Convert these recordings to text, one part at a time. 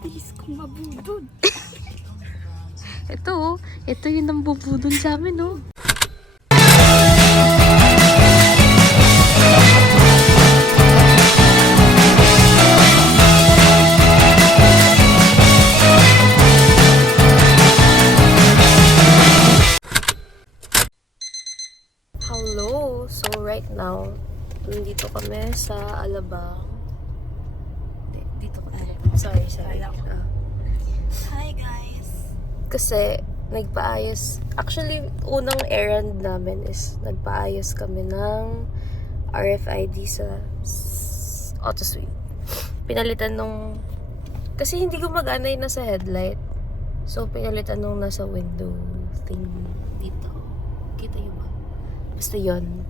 Please, kung mabudod. Ito yung nambubudol sa amin, no? Hello! So right now, nandito kami sa Alabang. Dito ko. Sorry. Hi, guys. Kasi, nagpaayos. Actually, unang errand namin is nagpaayos kami ng RFID sa AutoSweep. Pinalitan nung... Kasi hindi gumagana yung nasa headlight. So, pinalitan nung nasa window thing dito. Kita yun ba? Basta yun.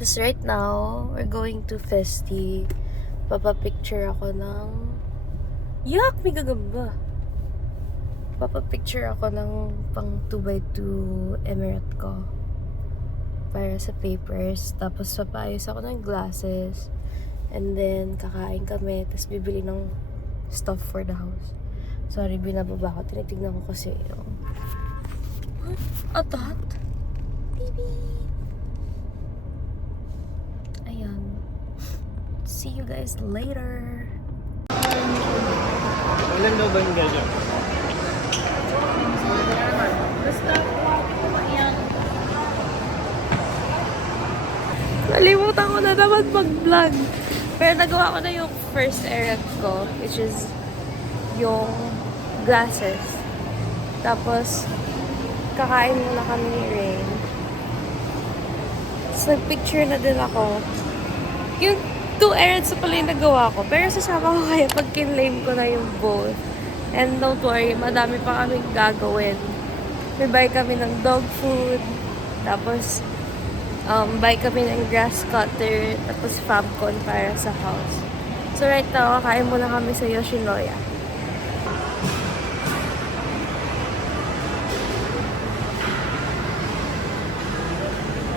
Tapos right now, we're going to Festi. Papapicture ako ng... Yak! May gagamba. Papapicture ako ng pang 2x2 Emirate ko. Para sa papers. Tapos papayos ako ng glasses. And then, kakain kami. Tapos bibili ng stuff for the house. Sorry, binababa ko. Tinitignan ko kasi yung... What? Atat? Baby! Ayan. See you guys later! Ilan daw ba yung ganyan? Basta, yan. Nalimutan ko na naman mag-vlog. Pero nagawa ko na yung first errand ko, which is yung glasses. Tapos, kakain muna kami ni Rain. So, nagpicture na din ako. Yung 2 errands na pala yung nagawa ko. Pero sasama ko kaya pag kinlame ko na yung both. And don't worry, madami pa kaming gagawin. May buy kami ng dog food. Tapos, buy kami ng grass cutter. Tapos, Fabcon para sa house. So, right now, kakain muna kami sa Yoshinoya.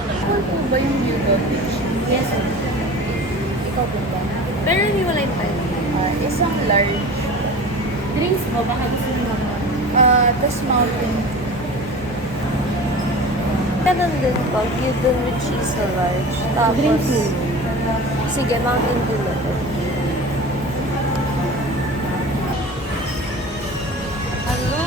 Ano po ba yung view ko? Yes, sir. Ikaw po ba? Pero hindi wala yung time. Isang large. Drinks mo, baka gusto mo naman. Tapos mountain. Ganun din po. You done with cheese na large. Tapos, Green tea. sige, Mountain Dew na din. Hello!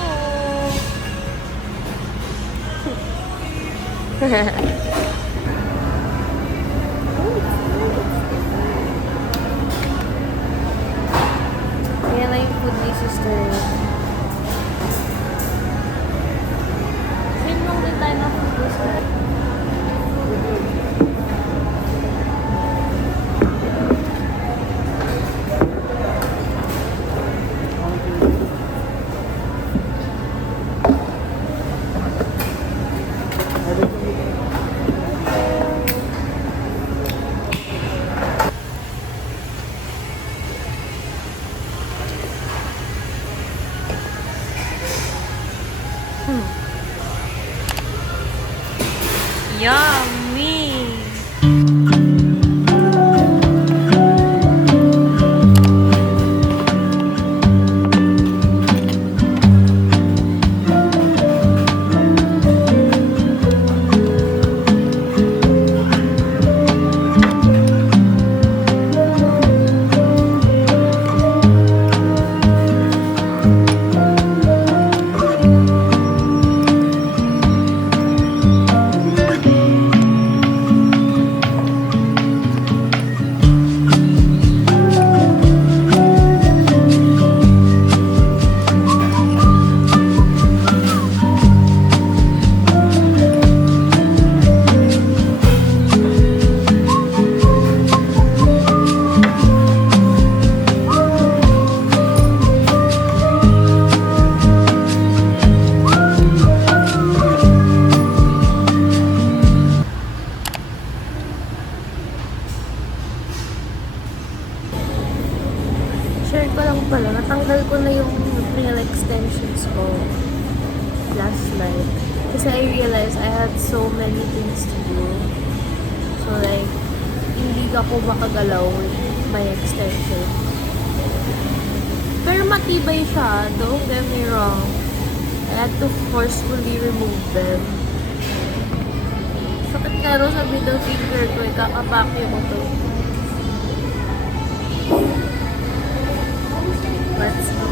Ayan na yung food ni sister. Same lang din tayo na food sister. Yummy! Share ko lang pala, natanggal ko na yung nail extensions ko last night. Kasi I realized I had so many things to do. So like, hindi ako makagalaw with my extension. Pero matibay siya. Don't get me wrong. I had to forcefully remove them. Sakit nga rin sa middle finger ko. Ikakapakyo ko to. Let's go.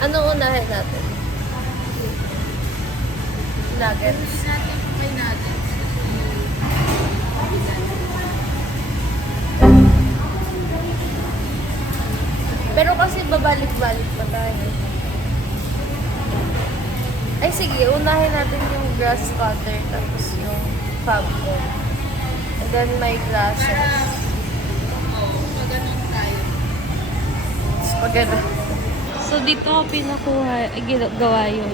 Ano unahin natin? Nuggets. May nuggets. Pero kasi babalik-balik pa tayo. Ay sige, unahin natin yung grass cutter tapos yung Fabcon. And then my glasses. Maganon tayo. Pagana. So dito ako pinakuha, gawa yung,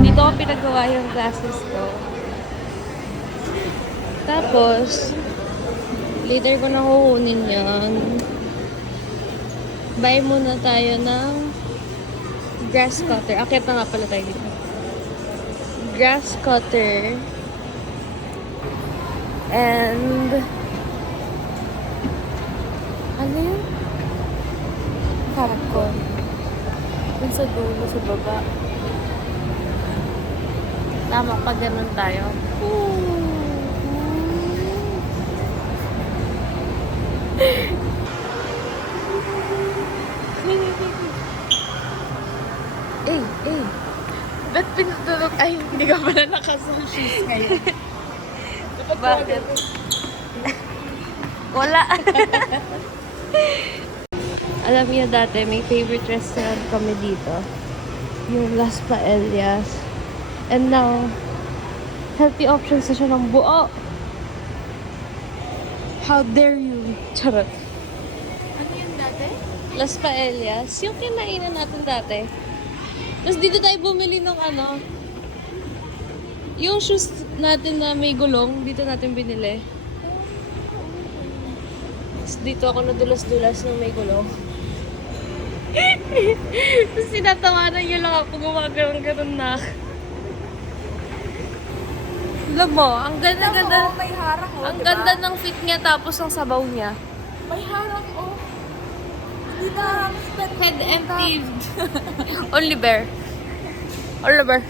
dito ako pinagawa yung glasses ko. Tapos, later ko na kukunin yan. Buy muna tayo ng grass cutter. Akit na nga pala tayo dito. Grass cutter. And, ano yun? Fabcon. Dun sa dulo, sa baba. Tama, pag ganun tayo. Eh. Ba't pinatulog? Ay, hindi ka pala naka-shoes ngayon. Bakit? Wala. Alam niyo dati, may favorite restaurant kami dito. Yung Las Paellas. And now, healthy options na siya ng buo. How dare you? Charot. Ano yun dati? Las Paellas. Yung kinainan natin dati. Tapos dito tayo bumili ng ano. Yung shoes natin na may gulong, dito natin binili. Tapos dito ako nadulas-dulas ng may gulong. Tapos sinatawanan niyo lang ako gumagano'n na. Alam mo, ang ganda-ganda. May harang oh, Ang diba? ganda ng fit niya tapos ang sabaw niya. May harang oh. Hindi na Head empty. Only bear. Only bear.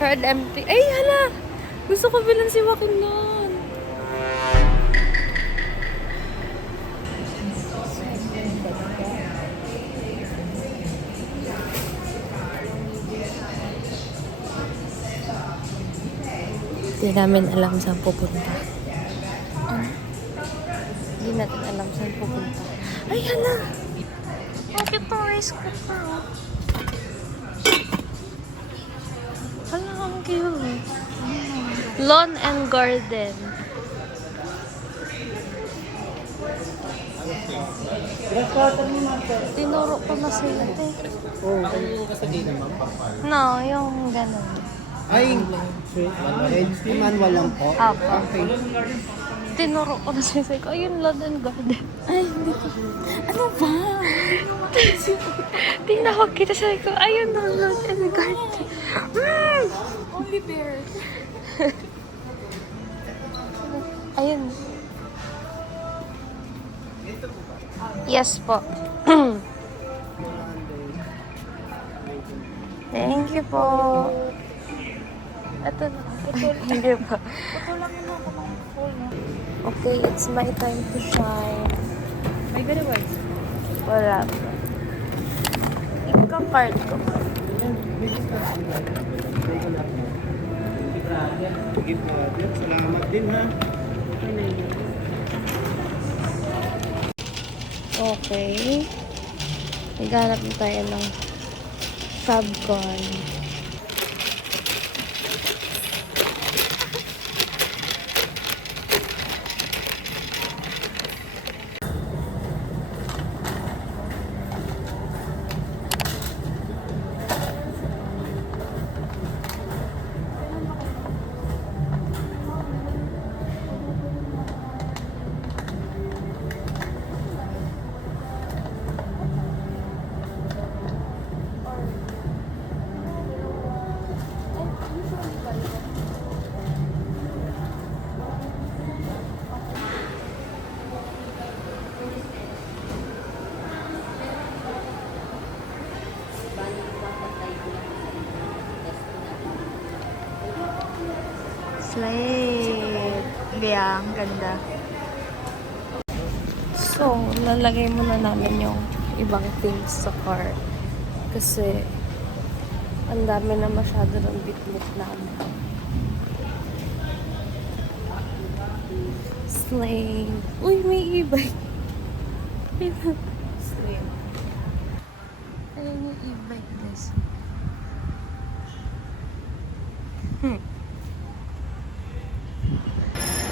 Head empty. Ay, hala! Gusto ko bilang si Joaquin nun. Hindi namin alam saan pupunta. Hindi natin alam saan pupunta. Ay, hala! Bakit itong rice cooker, oh? Hala, ang cute. Lawn and garden. Tinuro ko na sila, te. No, yung ganun. Ay, manual lang po. Apa. Tinuro ko na sila. Ayun, lawn and garden. Ay, hindi ko. Ano ba? Tinawag kita sa ko. Ayun, lawn and garden. Only bear. Ayun. Yes po. Thank you po. Ito na. Thank you po. Putulang mo na ako ng phone. Okay, it's my time to shine. May very wise. Wala pa. Ika-card ko pa. Salamat din ha. Okay. Naghanap na tayo ng Fabcon. Slate. Kaya, ang ganda. So, lalagay muna namin yung ibang things sa car. Kasi, ang dami na masyado ng bitbit namin. Slay. Uy, may e-bike. Slay. Ayun yung e-bike this.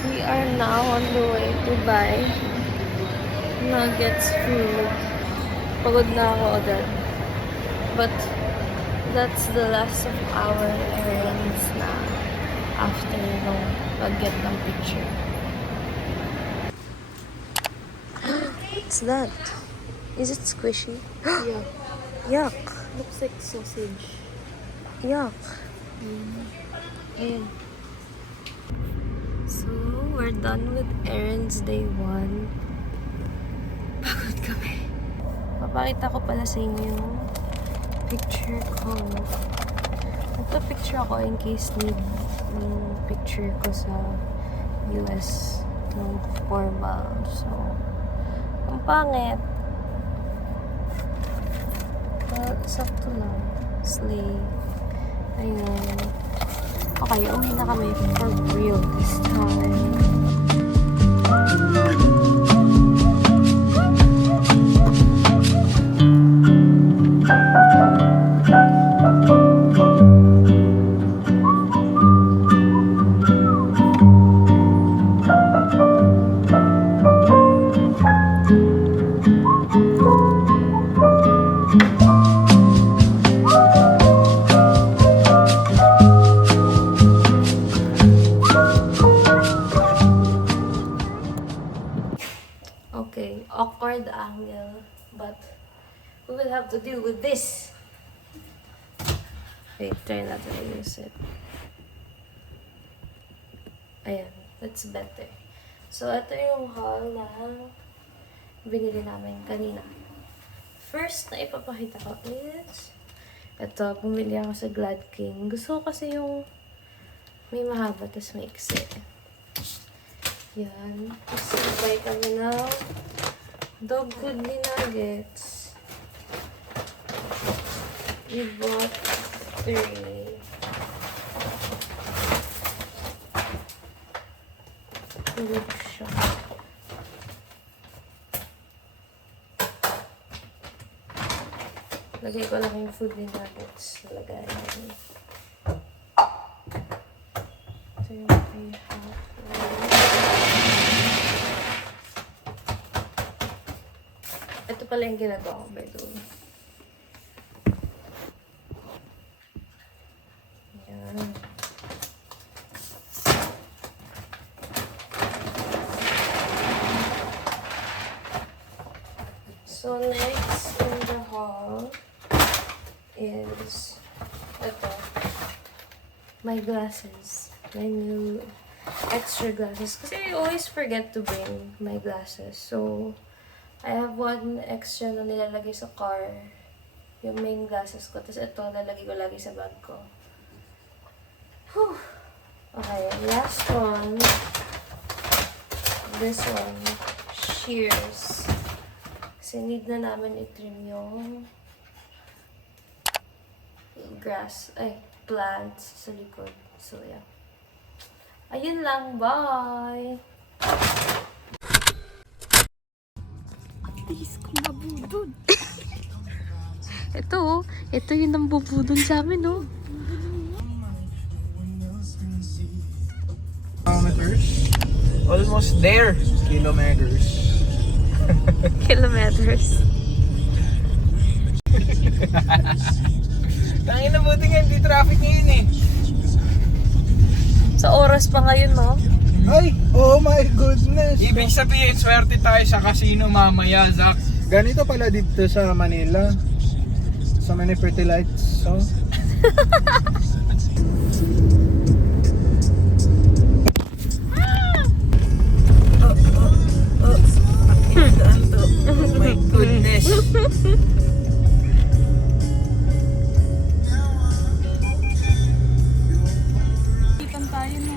We are now on the way to buy nuggets food. Pagod na ako agad. But that's the last of our errands na after nung pag-get ng picture. What's that? Is it squishy? Yeah. Yuck. Looks like sausage. Yuck. Ayan. So, we're done with errands day 1. Pagod kami. Papakita ko pala sa inyo yung picture ko. Nagpa-picture ako in case need yung picture ko sa US ng formal. So, ang pangit. Well, sakto lang. Slay. Ayun. Okay, uwi na kami for real this time. Okay, awkward angle, but we will have to deal with this. Wait, try natin ayusin. Ayan, that's better. So, ito yung haul na binili namin kanina. First na ipapakita ko is ito, bumili ako sa Glad King. Gusto ko kasi yung may mahaba, tas may iksi. Yan. Tapos nag-buy kami ng dog food ni nuggets. We bought 3. Tulog siya. Lagay ko lang yung food ni nuggets. Lagay namin. Ito yung may half. Ito pala yung ginagawa ko by the way. Ayan. So next in the haul is ito. My glasses. My new extra glasses. Kasi I always forget to bring my glasses. So I have one extra na nilalagay sa car. Yung main glasses ko. Tapos ito, nalagay ko lagi sa bag ko. Whew. Okay, last one. This one. Shears. Kasi need na namin i-trim yung grass, plants sa likod. So, yeah. Ayun lang. Bye! Please, kung mabudod. ito yung nambubudol sa amin, oh. Kilometers? Almost there. Kilometers. Kilometers. Tangin na buti nga, hindi traffic ngayon eh. Sa oras pa ngayon, no? Ay, oh my goodness. Ibig sabihin, swerte tayo sa casino mamaya, Zach. Ganito pala dito sa Manila. So many pretty lights. So. Oh my goodness. Ipan tayo na.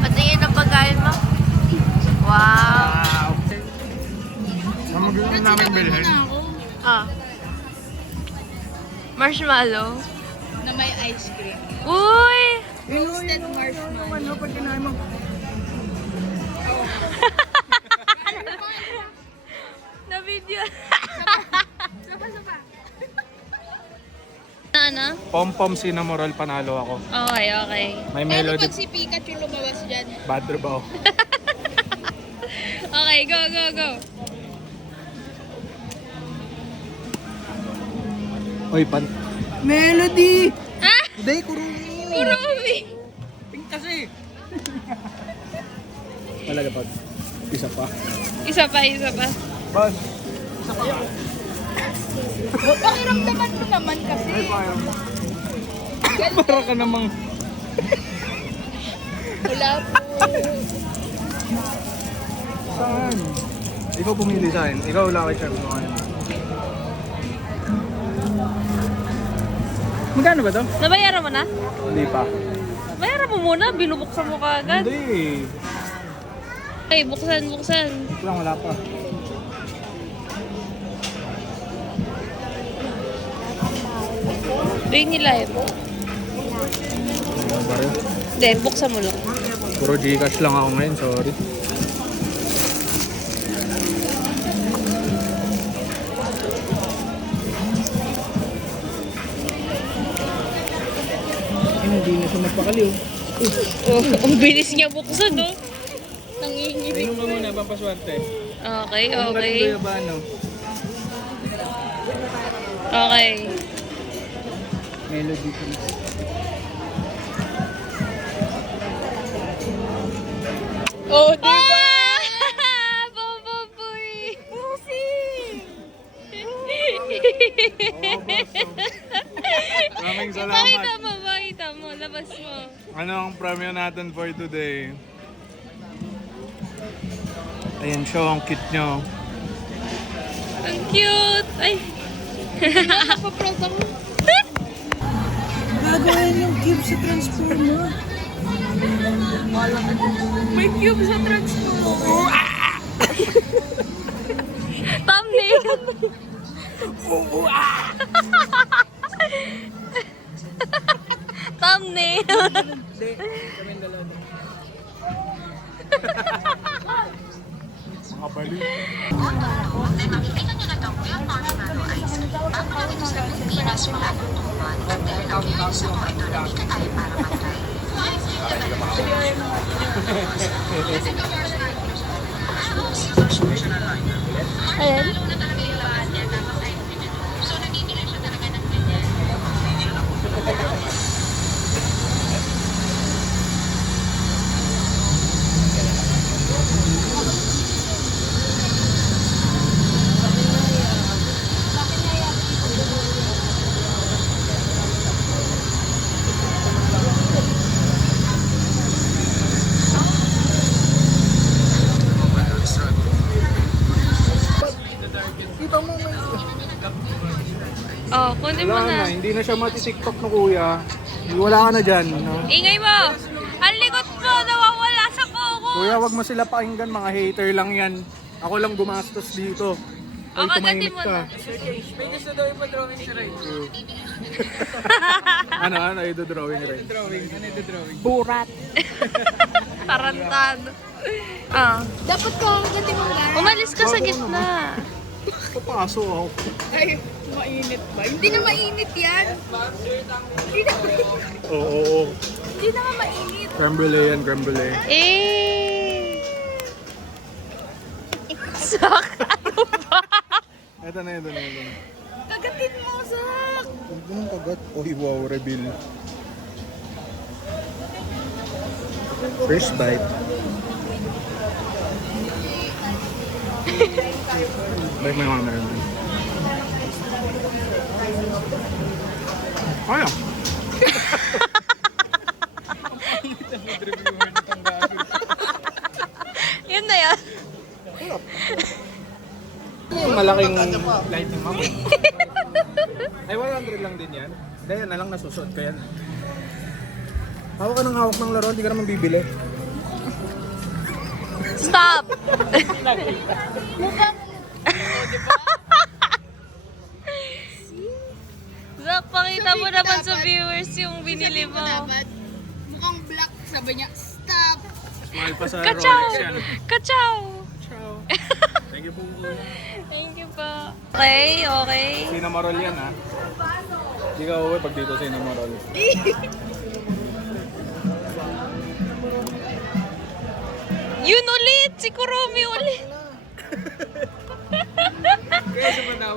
Patingin ang pagkain mo. Wow. Ang magaling namin bilhin. Ah. Marshmallow. Na may ice cream. Uy! Roasted marshmallow. Ano pag kinain mo? Na-video. Sapa. Ano? Pom-pom Cinnamoroll, panalo ako. Okay. May Paano melody. pag si Pikachu lumabas dyan? Bad trabaho. Okay, go. Oy, Melody! Ah! Hindi, Kurumi! Kurumi! Pink kasi! Talaga pag isa pa. Isa pa. Bas! Pakiramdaman mo naman kasi. Para ka namang... Wala po. Saan? Ikaw pumili sa akin. Ikaw lucky charm mo ngayon. Magkano ba to? Nabayaran mo na? Hindi pa. Bayaran mo muna, binubuksan mo kaagad. Hindi. Okay, buksan. Ito lang, wala pa. Ito yung nilive. Ano ba rin? Hindi, buksan mo lang. Puro Gcash lang ako ngayon, sorry. Hindi na siya magpakaliw. Ang bilis niya buksan, no? Nanginginig. Inom mo muna, pampaswerte. Okay. Ba, ano? Okay. Melody ko. Oh, di ba? Boboboy! Maraming Pakita salamat. mo, labas mo. Ano ang premyo natin for today? Ayan siya, ang cute nyo. Ang cute! Ay! Napaproud ako. Gagawin yung cube sa transformer. May cube sa transformer. Thumbnail! Thumbnail! Hindi, kami dalawa. Mga baliw. Ayan. Kita mo may... Oh, kunin mo Wala na, na. hindi na siya mati-tiktok na kuya. Wala ka na dyan, no? Ingay mo! Ang likot mo! Nawawala sa focus! Kuya, wag mo sila pakinggan, mga hater lang yan. Ako lang gumastos dito. Ay, kagatin tumahimik mo ka. na. May gusto daw ipa-drawing si Ray. Ano, i-drawing rin. Ano yung drawing? Burat! Tarantado. Ah. Dapat ka gating mo nga. Umalis ka sa gitna. Papaso ako. Ay, mainit ba? Hindi na mainit yan. Hindi na, Oo. hindi na nga mainit. Creme brulee yan, creme brulee. Eh. Sak. Ano ba? Ito na. Kagatin mo, Zak. Huwag mo nang kagat. Uy, wow, reveal. First bite. Balik mo yung mga meron. Kaya. malaking lightning ma'am. Ay, 100 lang din yan. Dahil na lang nasusuot ko yan. Hawak ka ng hawak ng laro, hindi ka naman bibili. Stop! Zach, pakita mo naman sa viewers yung binili mo. Mukhang black. Sabi niya, stop. Mahal pa sa Kachaw! Rolex yan. Kachaw! Ciao. Thank you po. Thank you po. Okay, okay. Sinamarol yan ha. Hindi ka uwi pag dito sinamarol. Yun ulit! Si Kuromi ulit! Kaya sa Panaw.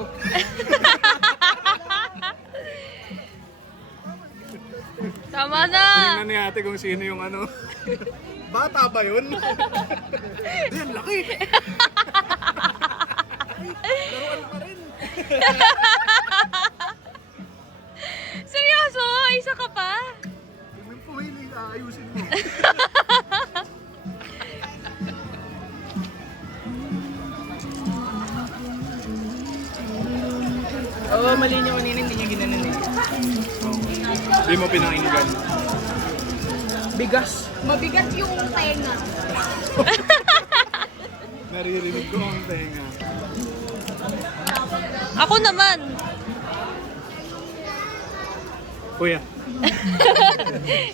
Tama na! Tingnan ni ate kung sino yung ano. Bata ba yun? Yan, laki. Laruan pa rin. Seryoso? Isa ka pa? Yung puhiling, ayusin mo. Oo, mali niya kanina, hindi niya ginanon eh. Hindi mo pinakinggan. Bigas. Mabigat yung tenga. Naririnig ko ang tenga. Ako naman! Kuya.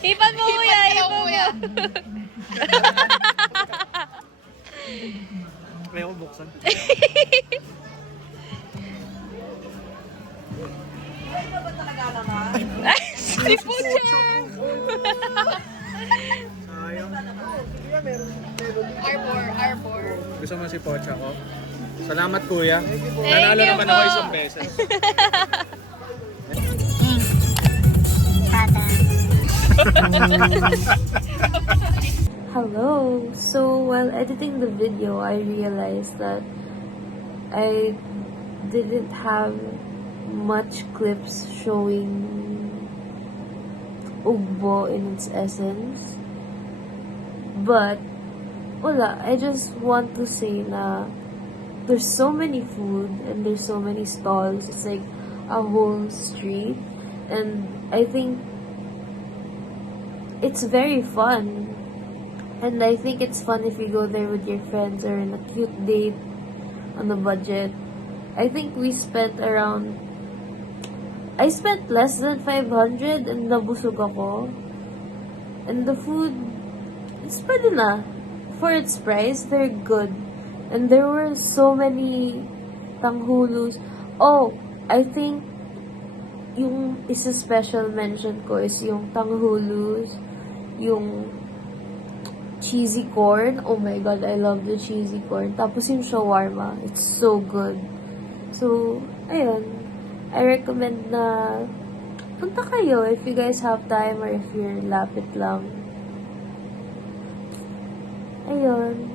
Ipan mo kuya! Ipan mo! Kaya ko buksan. Ay, si Pucha! Sayang. Arbor. Gusto mo si Pocha ko? Salamat kuya. Thank Nanalo you naman po. ako isang beses. Hello! So, while editing the video, I realized that I didn't have much clips showing Ugbo in its essence. But, wala. I just want to say na there's so many food and there's so many stalls. It's like a whole street. And I think it's very fun. And I think it's fun if you go there with your friends or in a cute date on a budget. I think we spent around... I spent less than 500 and nabusog ako. And the food, it's pwede na. For its price, they're good. And there were so many tanghulus. Oh, I think yung isa special mention ko is yung tanghulus, yung cheesy corn. Oh my god, I love the cheesy corn. Tapos yung shawarma, it's so good. So, ayun. I recommend na punta kayo if you guys have time or if you're lapit lang. Ayun.